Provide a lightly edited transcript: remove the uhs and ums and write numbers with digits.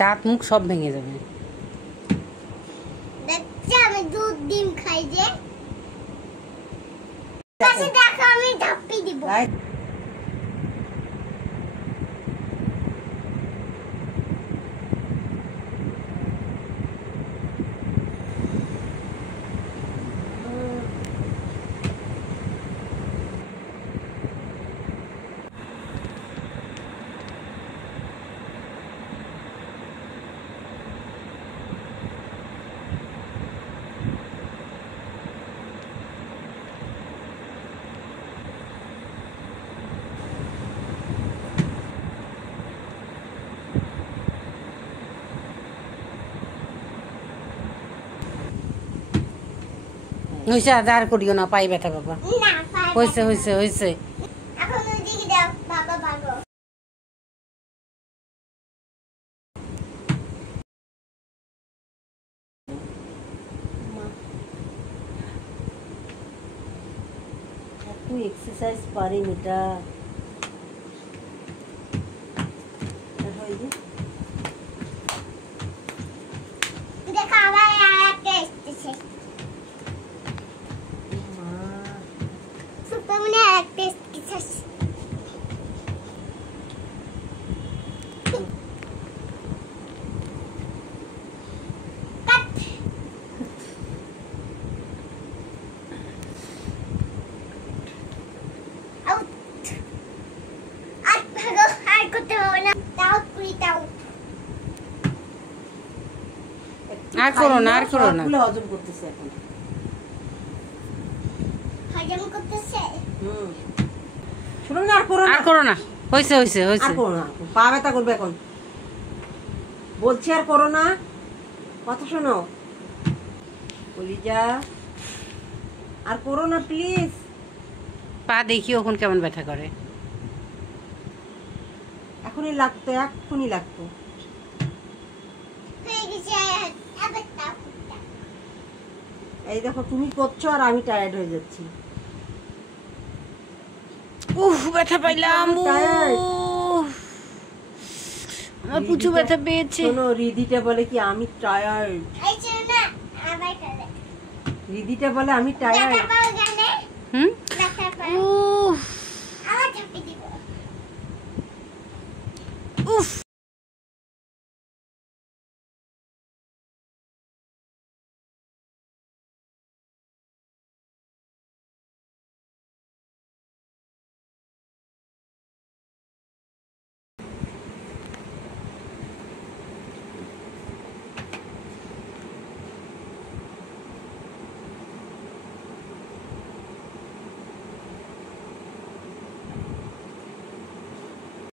দাঁত মুখ সব ভেঙে যাবে। আমি দুধ ডিম খাই যে, দেখো আমি ধাপ্পি দিব। হয়েছে, আর করিও না, পাই ব্যথা বাবা। হয়েছে হয়েছে হয়েছে। এখন ওইদিকে দাও বাবা, ভাগো। তুই এক্সারসাইজ পারি মেটা দেখো আবার একটা এসেছে, সুপার মানে একটা এসেছে। আর করো না, আর করো না। হজম করতেছে এখন, হজম করতেছে। শুনো না, আর করো না, আর করো না। হয়েছে হয়েছে হয়েছে। আর করো না, পা ব্যথা করবে এখন। বলছি আর করো না, কথা শোনো কলিজা, আর করো না প্লিজ। পা দেখি ওখান কেমন ব্যথা করে। এখনই লাগতো, এক্ষুনি লাগতো। এই দেখো তুমি করছো আর আমি টায়ার্ড হয়ে যাচ্ছি। উফ, ব্যথা পাইলাম। আমার প্রচুর ব্যথা পেয়েছে। শোনো, রিদিটা বলে কি আমি টায়ার্ড। রিদিটা বলে আমি টায়ার্ড। হুম, ও